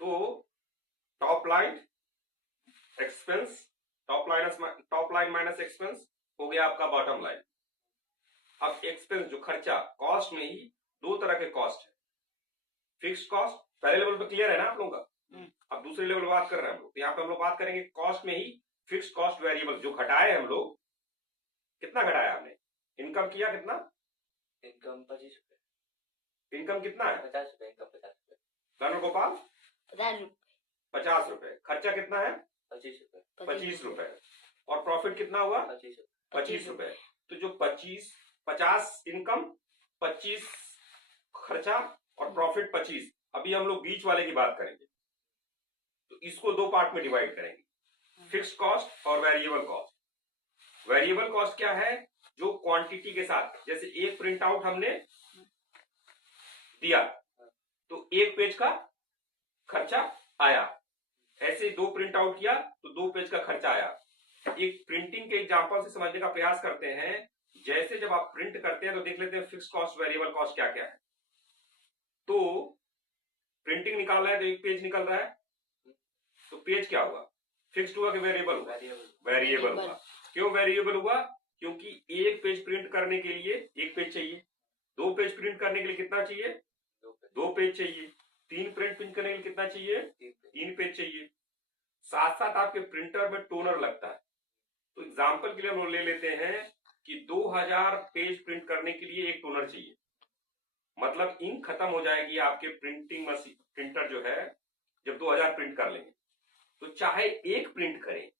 तो top line expense, top line minus expense हो गया आपका बॉटम लाइन। अब एक्सपेंस जो खर्चा, कॉस्ट में ही दो तरह के कॉस्ट है, फिक्स्ड कॉस्ट, पहले लेवल पे क्लियर है ना आप लोगों का। अब दूसरे लेवल पे बात कर रहे हैं हम लोग, यहाँ पे हम लोग बात करेंगे कॉस्ट में ही फिक्स्ड कॉस्ट वेरिएबल जो घटाए हम लोग। कितना घटाया हमने? इनकम किया कितना? इनकम 25 रुपए। इनकम कितना है? 50 रुपए। इनकम 50 रुपए। धन गोपाल 50 रुपए। 50 रुपए। खर्चा कितना है? 25 रुपए। 25 रुपए। और प्रॉफिट कितना हुआ? 25 रुपए। 25 रुपए। तो जो 50 इनकम, 25 खर्चा और प्रॉफिट 25। अभी हम लोग बीच वाले की बात करेंगे, तो इसको दो पार्ट में डिवाइड करेंगे, फिक्स्ड कॉस्ट और वेरिएबल कॉस्ट। वेरिएबल कॉस्ट क्या है? जो क्वांटिटी के साथ, जैसे एक प्रिंट आउट हमने दिया तो एक पेज का खर्चा आया, ऐसे दो प्रिंट आउट किया तो दो पेज का खर्चा आया। एक प्रिंटिंग के एग्जांपल से समझने का प्रयास करते हैं। जैसे जब आप प्रिंट करते हैं तो देख लेते हैं फिक्स्ड कॉस्ट वेरिएबल कॉस्ट क्या क्या है। तो प्रिंटिंग निकाल रहा है तो एक पेज निकल रहा है, तो पेज क्या हुआ? फिक्स्ड हुआ कि वेरिएबल हुआ? वेरिएबल हुआ। क्यों वेरिएबल हुआ? क्योंकि एक पेज प्रिंट करने के लिए एक पेज चाहिए, दो पेज प्रिंट करने के लिए कितना चाहिए? दो पेज चाहिए। तीन प्रिंट करने के लिए कितना चाहिए? तीन पेज चाहिए। साथ साथ आपके प्रिंटर में टोनर लगता है। तो एग्जांपल के लिए हम लोग ले लेते हैं कि 2000 पेज प्रिंट करने के लिए एक टोनर चाहिए, मतलब इंक खत्म हो जाएगी आपके प्रिंटिंग मशीन, प्रिंटर जो है जब 2000 प्रिंट कर लेंगे। तो चाहे एक प्रिंट करें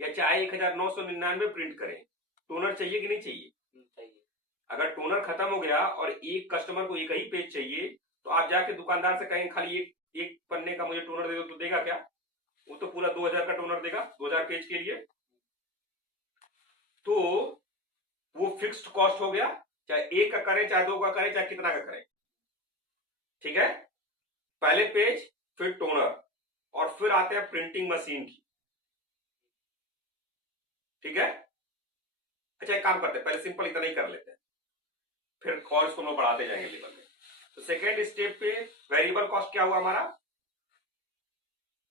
या चाहे 1999 प्रिंट करें, टोनर चाहिए कि नहीं चाहिए? चाहिए। अगर टोनर खत्म हो गया और एक कस्टमर को एक ही पेज चाहिए, तो आप जाके दुकानदार से कहें खाली एक पन्ने का मुझे टोनर दे दो, तो देगा क्या? वो तो पूरा 2000 का टोनर देगा 2000 पेज के लिए। तो वो फिक्स्ड कॉस्ट हो गया, चाहे एक का करें चाहे दो का करें चाहे कितना का करें। ठीक है, पहले पेज फिर टोनर और फिर आते हैं प्रिंटिंग मशीन की। ठीक है, अच्छा एक काम करते हैं, पहले सिंपल इतना ही कर लेते हैं, फिर और इसको हम बढ़ाते जाएंगे लेवल में। तो सेकेंड स्टेप पे वेरिएबल कॉस्ट क्या हुआ हमारा?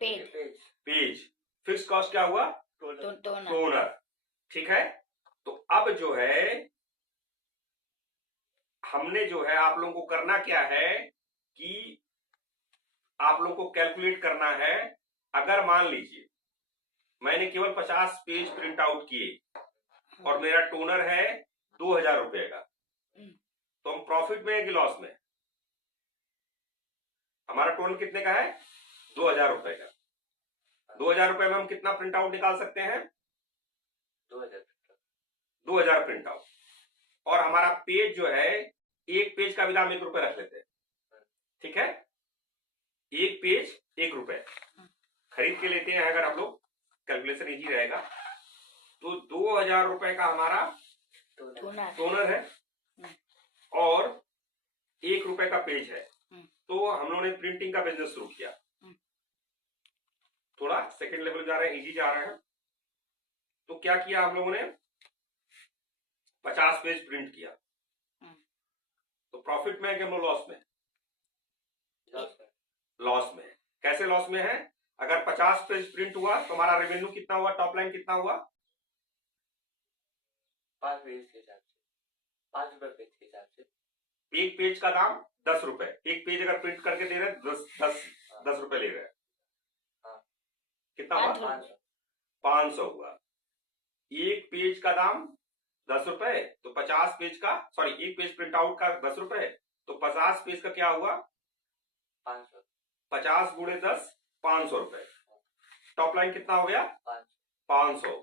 पेज। फिक्स्ड कॉस्ट क्या हुआ? टोनर। ठीक है, तो अब जो है हमने जो है आप लोगों को करना क्या है कि आप लोगों को कैलकुलेट करना है। अगर मान लीजिए मैंने केवल 50 पेज प्रिंट आउट किए और मेरा टोनर है 2000 रुपए का, तो हम प्रॉफिट में है कि लॉस में? हमारा टोनर कितने का है? 2000 रुपए का। 2000 रुपए में हम कितना प्रिंट आउट निकाल सकते हैं? 2000 प्रिंट आउट। और हमारा पेज जो है, एक पेज का भी दाम 1 रुपए रख लेते हैं। ठीक है, एक पेज 1 रुपए खरीद के लेते हैं अगर हम लोग, कैलकुलेशन इजी रहेगा। तो 2000 रुपए का हमारा टोनर है और 1 रुपए का पेज है। तो हम लोगों ने प्रिंटिंग का बिजनेस शुरू किया। थोड़ा सेकेंड लेवल जा रहे हैं, इजी जा रहे हैं। तो क्या किया हम लोगों ने? 50 पेज प्रिंट किया। तो प्रॉफिट में है कि हम लोग लॉस में? लॉस में। कैसे लॉस में है? अगर 50 पेज प्रिंट हुआ तो हमारा रेवेन्यू कितना हुआ? टॉप लाइन कितना हुआ? 5 पेज के हिसाब से 5 रुपए पेज के हिसाब से। एक पेज का दाम 10 रुपए। एक पेज अगर प्रिंट करके दे रहे हैं 10 रुपए ले रहे हैं। कितना हुआ? 500 हुआ। एक पेज का दाम 10 रुपए, तो 50 पेज का, सॉरी एक पेज प्रिंट आउट का 10 रुपए, तो 50 पेज का क्या हुआ? 500। 50 गुणे 10 500 रुपए। टॉप लाइन कितना हो गया? 500।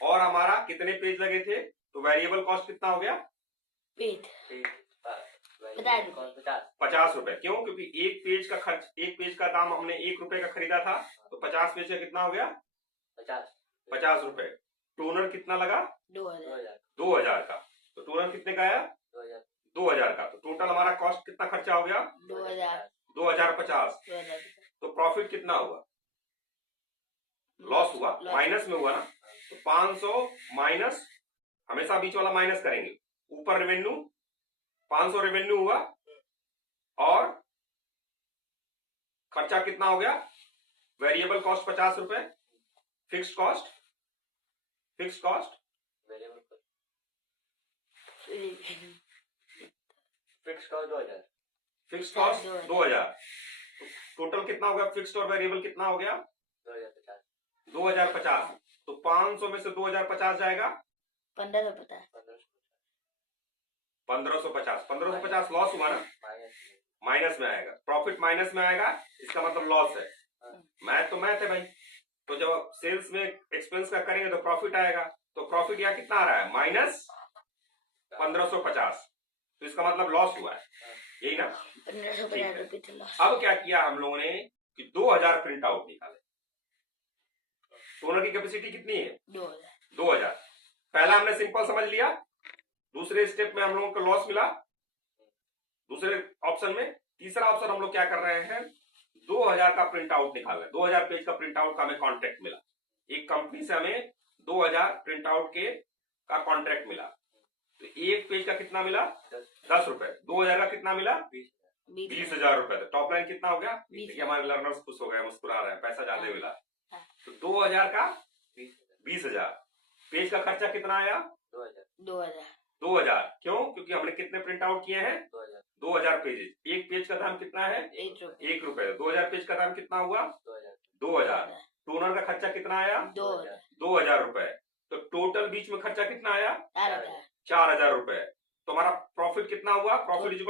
और हमारा कितने पेज लगे थे? तो वेरिएबल कॉस्ट कितना हो गया? पेज 50 रुपए। क्यों? क्योंकि एक पेज का खर्च, एक पेज का दाम हमने 1 रुपए का खरीदा था, तो 50 पेज का कितना हो गया? 50 रुपए। टोनर कितना लगा? 2000 का। तो टोनर कितने का आया? 2000 का। तो टोटल हमारा कॉस्ट कितना खर्चा हो गया? 2050। तो प्रॉफिट कितना हुआ? लॉस हुआ, माइनस में हुआ ना। तो 500 माइनस, हमेशा बीच वाला माइनस करेंगे, ऊपर रेवेन्यू 500 रेवेन्यू हुआ और खर्चा कितना हो गया? वेरिएबल कॉस्ट 50 रुपए, फिक्स्ड कॉस्ट वेरिएबल कॉस्ट फिर fix cost 2000 fixed cost 2000। 2000। Total कितना हो गया? फिक्स्ड और वेरिएबल कितना हो गया? 2050 2050। तो 500 में से 2050 जाएगा 1550 1550। 1550 लॉस हुआ ना, माइनस माइनस में आएगा। प्रॉफिट माइनस में आएगा, इसका मतलब लॉस है। मैथ तो मैथ है भाई। तो जब सेल्स में एक्सपेंस का करेंगे तो प्रॉफिट आएगा। तो प्रॉफिट यहाँ कितना आ रहा है? माइनस 1550। तो इसका मतलब लॉस हुआ है, यही ना? 1550 रुपये तो लॉस। अब क्या किया हम लोगों ने कि 2000 प्रिंट आउट निकाले। टोनर की कैपेसिटी कितनी है? 2000। पहला हमने सिंपल समझ लिया। दूसरे स्टेप में हम लोगों को लॉस मिला, दूसरे ऑप्शन में। तीसरा ऑप्शन हम लोग क्या कर रहे हैं? 2000 का प्रिंट आउट निकाल रहे हैं। 2000 पेज का प्रिंट आउट का हमें कॉन्ट्रैक्ट मिला। एक कंपनी से हमें 2000 प्रिंट आउट का कॉन्ट्रैक्ट मिला। तो एक पेज का कितना मिला? 10 रुपए। 2000 का कितना मिला? 20,000 रुपए। तो टॉप लाइन कितना हो गया? 20,000। देखिए हमारे लर्नर्स खुश हो गए, मुस्कुरा रहे हैं, पैसा ज्यादा मिला। तो 2000 का 20,000। पेज का खर्चा कितना आया? 2000। क्यों? क्योंकि हमने कितने प्रिंट आउट किए हैं? 2000 पेजेस। एक पेज का दाम कितना है? 1 रुपए। 2000 पेज का दाम कितना हुआ? 2000। टोनर का खर्चा कितना आया? 2000 रुपए। तो टोटल बीच में खर्चा कितना आया? 4000 रुपए। तो हमारा प्रॉफिट कितना हुआ? Profit is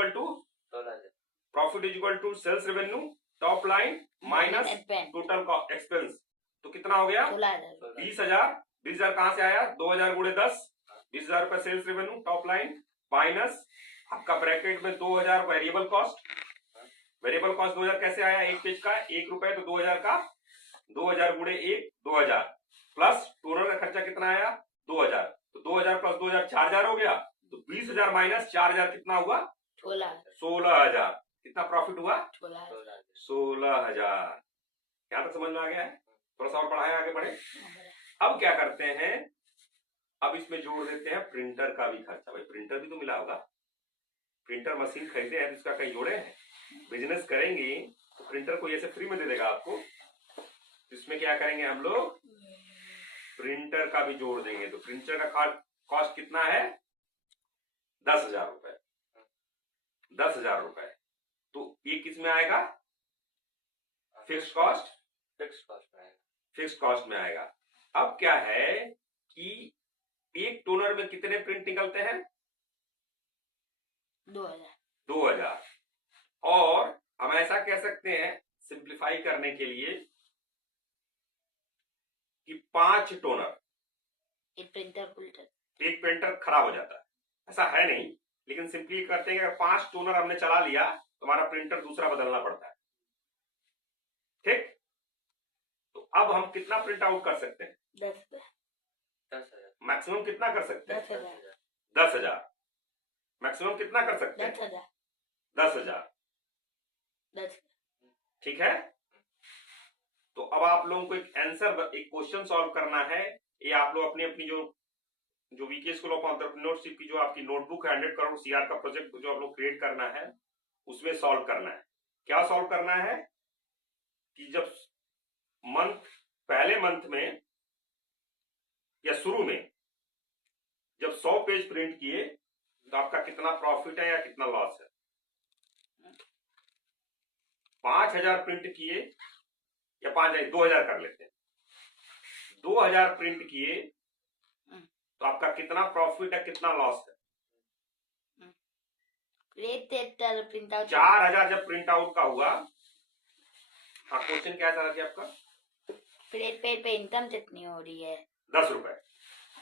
equal to sales revenue top line minus total expense. तो कितना हो गया? 20,000। 20,000 कहां से आया? 2000 गुणे 10, 20,000 रुपए sales revenue top line minus आपका ब्रैकेट में 2000 वेरिएबल कॉस्ट। वेरिएबल कॉस्ट 2000 कैसे आया? एक पेज का 1 रुपए, तो 2000 का 2000 गुणे 1 2000 प्लस टोनर का खर्चा कितना आया? 2000। तो 2000 प्लस 2000 4000 हो गया। तो 20,000 माइनस 4000 कितना हुआ? 16,000। कितना प्रॉफिट हुआ? 16,000। यहां तक समझ में आ गया है? थोड़ा सा और बढ़ाएं, आगे बढ़े। अब क्या करते हैं? अब इसमें जोड़ देते हैं प्रिंटर का भी खर्चा। भाई प्रिंटर भी तो मिला होगा। प्रिंटर मशीन खरीदे हैं तो इसका कहीं जोड़े हैं? बिजनेस करेंगे तो प्रिंटर कोई ऐसे फ्री में दे देगा आपको? इसमें क्या करेंगे हम लोग? प्रिंटर का भी जोड़ देंगे। तो प्रिंटर का कॉस्ट कितना है? 10,000 रुपए। 10,000 रुपए। तो ये किस में आएगा? फिक्स्ड कॉस्ट में आएगा। अब क्या है कि एक टोनर में कितने प्रिंट निकलते हैं? 2000। और हम ऐसा कह सकते हैं सिंप्लीफाई करने के लिए कि 5 टोनर। एक प्रिंटर खराब हो जाता है, ऐसा है नहीं, लेकिन सिंपली करते हैं कि अगर 5 टोनर हमने चला लिया तो हमारा प्रिंटर दूसरा बदलना पड़ता है। ठीक? तो अब हम कितना प्रिंट आउट कर सकते हैं? 10,000 मैक्सिमम कितना कर सकते हैं? 10,000। 10,000। मैक्सिमम कितना कर सकते हैं? 10,000। ठीक है? तो अब आप लोगों को एक क्वेश्चन सॉल्व करना है। ये आप लोग अपनी अपनी जो वीके स्कूल ऑफ एंटरप्रेन्योरशिप की जो आपकी नोटबुक है 100 करोड़ सीआर का प्रोजेक्ट जो आप लोग क्रिएट करना है, उसमें सॉल्व करना है। क्या सॉल्व करना है कि जब पहले मंथ में या शुरू में जब 100 पेज प्रिंट किए तो आपका कितना प्रॉफिट है या कितना लॉस है? 5,000 प्रिंट किए या 2,000 कर लेते हैं। 2,000 प्रिंट किए तो आपका कितना प्रॉफिट है, कितना लॉस है? 4,000 जब प्रिंट आउट का हुआ। हाँ, क्वेश्चन क्या था आपका? एक पेज पे इनकम कितनी हो रही है? 10 रुपए।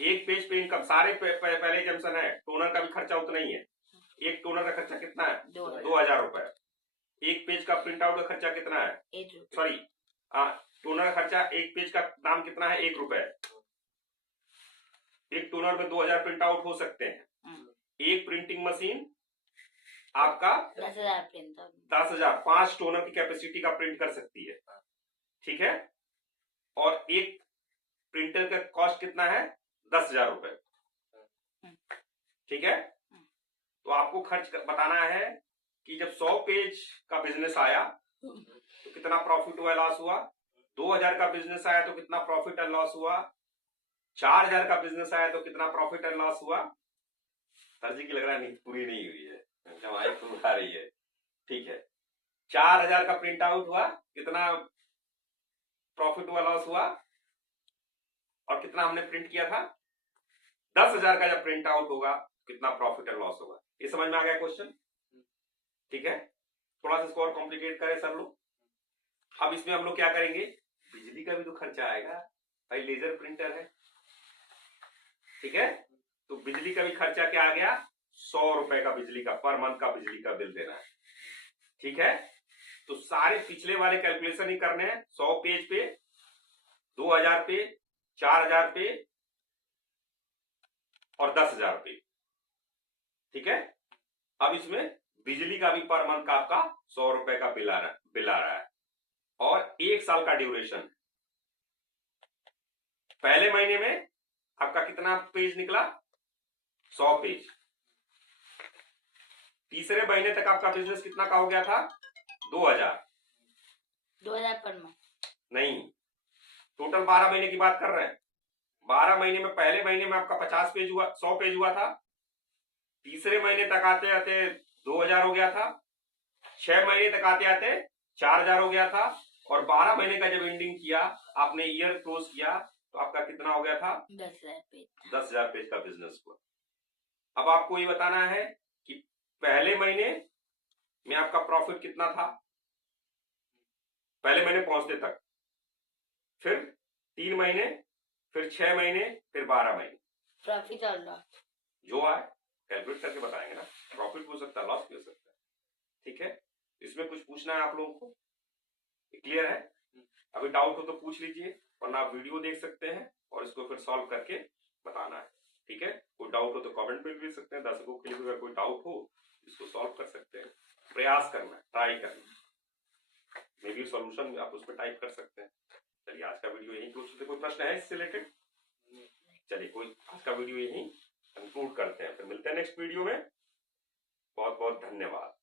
एक पेज पे इनकम सारे पहले जंक्शन है। टोनर का भी खर्चा उतना ही है। एक टोनर का खर्चा कितना है? 2,000 रुपए। एक पेज का प्रिंट आउट का खर्चा कितना है? सॉरी, टोनर का खर्चा एक पेज का दाम कितना है? 1 रुपए। एक टोनर में 2,000 प्रिंट आउट हो सकते हैं। एक प्रिंटिंग मशीन आपका 10,000 5 टोनर की कैपेसिटी का प्रिंट कर सकती है। ठीक है? और एक प्रिंटर का कॉस्ट कितना है? 10,000 रुपए। ठीक है? तो आपको खर्च बताना है कि जब 100 पेज का बिजनेस आया तो कितना प्रॉफिट हुआ लॉस हुआ, 2000 का बिजनेस आया तो कितना प्रॉफिट एंड लॉस हुआ, 4000 का बिजनेस आया तो कितना प्रॉफिट एंड लॉस हुआ। सर जी की लग रहा है नींद पूरी नहीं हुई है, हमारी पूरी आ रही है। ठीक है, 4000 का प्रिंट आउट हुआ, कितना प्रॉफिट हुआ लॉस हुआ, और कितना हमने प्रिंट किया था, 10,000 का जब प्रिंट आउट होगा कितना प्रॉफिट एंड लॉस होगा। ये समझ में आ गया क्वेश्चन? ठीक है, थोड़ा सा इसको और कॉम्प्लिकेट करें सर लोग। अब इसमें हम लोग क्या करेंगे, बिजली का भी तो खर्चा आएगा भाई, लेजर प्रिंटर है। ठीक है, तो बिजली का भी खर्चा क्या आ गया, 100 रुपए का बिजली का पर मंथ का बिजली का बिल देना है। ठीक है, तो सारे पिछले वाले कैलकुलेशन ही करने हैं, 100 पेज पे, 2000 पे, 4000 पे और 10,000 पे। ठीक है, अब इसमें बिजली का भी पर मंथ का आपका 100 रुपए का बिल आ रहा है और 1 साल का ड्यूरेशन। पहले महीने में आपका कितना पेज निकला, 100 पेज। तीसरे महीने तक आपका बिजनेस कितना का हो गया था, 2000 पर मंथ नहीं, टोटल 12 महीने की बात कर रहे हैं। 12 महीने में पहले महीने में आपका 50 पेज हुआ, 100 पेज हुआ था। तीसरे महीने तक आते आते 2000 हो गया था। 6 महीने तक आते आते 4000 हो गया था। और 12 महीने का जब एंडिंग किया, आपने ईयर क्लोज किया, तो आपका कितना हो गया था, 10,000 पेज। 10,000 पेज का बिजनेस हुआ। अब आपको ये बताना है कि पहले महीने में आपका प्रॉफिट कितना था, पहले महीने पहुंचते तक, फिर 3 महीने, फिर 6 महीने, फिर 12 महीने। प्रॉफिट और लॉस जो आए कैलकुलेट करके बताएंगे ना, प्रॉफिट भी हो सकता है, लॉस भी हो सकता है। ठीक है, इसमें कुछ पूछना है आप लोगों को, क्लियर है? अभी डाउट हो तो पूछ लीजिए, वरना आप वीडियो देख सकते हैं और इसको फिर सॉल्व करके बताना है। ठीक है, कोई डाउट हो तो कमेंट में भी सकते हैं, दर्शकों के लिए अगर कोई डाउट हो इसको सॉल्व कर सकते हैं। प्रयास करना है, ट्राई करना, मे बी सॉल्यूशन आप उसमें टाइप कर सकते हैं। चलिए, आज का वीडियो यही क्लोज। कोई प्रश्न है इससे रिलेटेड? चलिए, कोई आज का वीडियो यही कंक्लूड करते हैं, फिर मिलते हैं नेक्स्ट वीडियो में। बहुत बहुत धन्यवाद।